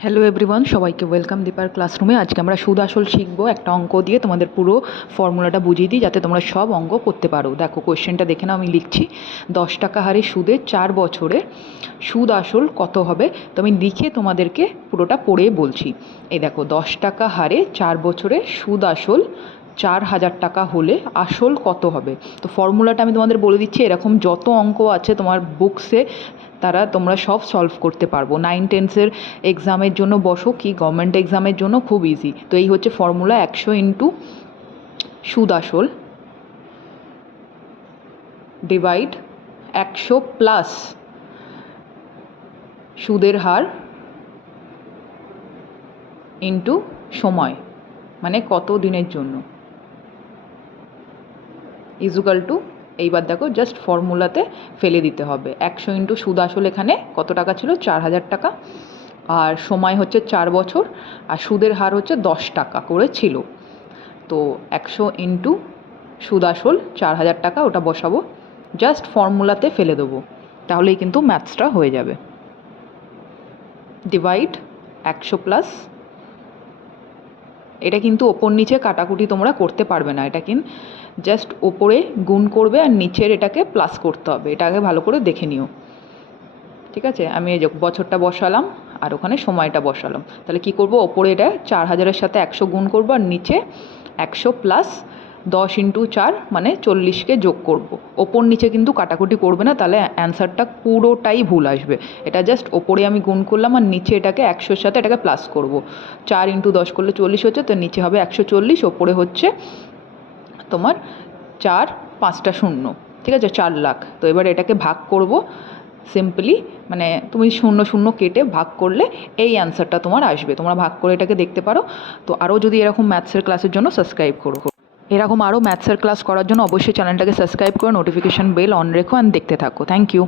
Hello everyone, সবাইকে welcome দীপার ক্লাসরুমে। আজকে আমরা সুদ আসল শিখবো। একটা অঙ্ক দিয়ে তোমাদের পুরো ফর্মুলাটা বুঝিয়ে দিই যাতে তোমরা সব অঙ্ক করতে পারো। দেখো কোয়েশ্চেনটা দেখে নাও, আমি লিখছি 10 টাকা হারে সুদে 4 বছরে সুদ আসল কত হবে। তো আমি লিখে তোমাদেরকে পুরোটা পড়ে বলছি। এই দেখো, 10 টাকা হারে 4 বছরে সুদ আসল 4,000 টাকা হলে আসল কত হবে। তো ফর্মুলাটা আমি তোমাদের বলে দিচ্ছি। এরকম যত অঙ্ক আছে তোমার বুকসে তোমরা সব সলভ করতে পারবো। 9-10 এক্সামের জন্য বসো কি গভর্নমেন্ট এক্সামের জন্য খুব ইজি। তো এই হচ্ছে ফর্মুলা, 100 ইন্টু সুদ আসল ডিভাইড 100 প্লাস সুদের হার ইন্টু সময়, মানে কত দিনের জন্য, ইজুকাল টু। এইবার দেখো, জাস্ট ফর্মুলাতে ফেলে দিতে হবে। 100 ইন্টু সুদ আসল এখানে কত টাকা ছিল, 4,000 টাকা, আর সময় হচ্ছে 4 বছর, আর সুদের হার হচ্ছে 10 টাকা করে ছিল। তো 100 ইন্টু সুদ আসল 4,000 টাকা, ওটা বসাবো, জাস্ট ফর্মুলাতে ফেলে দেবো, তাহলেই কিন্তু ম্যাথসটা হয়ে যাবে। ডিভাইড 100 প্লাস, এটা কিন্তু ওপর নিচে কাটাকুটি তোমরা করতে পারবে না, এটা কিন্তু জাস্ট ওপরে গুণ করবে আর নিচের এটাকে প্লাস করতে হবে। এটাকে ভালো করে দেখে নিও, ঠিক আছে। আমি এই যে বছরটা বসালাম আর ওখানে সময়টা বসালাম। তাহলে কি করব, ওপরে এটা 4,000-এর সাথে 100 গুণ করব, আর নিচে 100 প্লাস 10 ইন্টু 4 মানে 40কে যোগ করব। ওপর নিচে কিন্তু কাটাকুটি করবে না, তাহলে অ্যান্সারটা পুরোটাই ভুল আসবে। এটা জাস্ট ওপরে আমি গুণ করলাম আর নিচে এটাকে 100-এর সাথে এটাকে প্লাস করব। 4 ইন্টু 10 করলে 40 হচ্ছে, তো নিচে হবে 140, ওপরে হচ্ছে তোমার 4 5টা শূন্য, ঠিক আছে, 4 লাখ। তো এবার এটাকে ভাগ করব সিম্পলি, মানে তুমি শূন্য শূন্য কেটে ভাগ করলে এই অ্যান্সারটা তোমার আসবে। তোমরা ভাগ করে এটাকে দেখতে পারো। তো আরও যদি এরকম ম্যাথসের ক্লাসের জন্য সাবস্ক্রাইব করো। এরকম আরও ম্যাথসের ক্লাস করার জন্য অবশ্যই চ্যানেলটাকে সাবস্ক্রাইব করে নোটিফিকেশান বেল অন রেখো অ্যান্ড দেখতে থাকো। Thank you.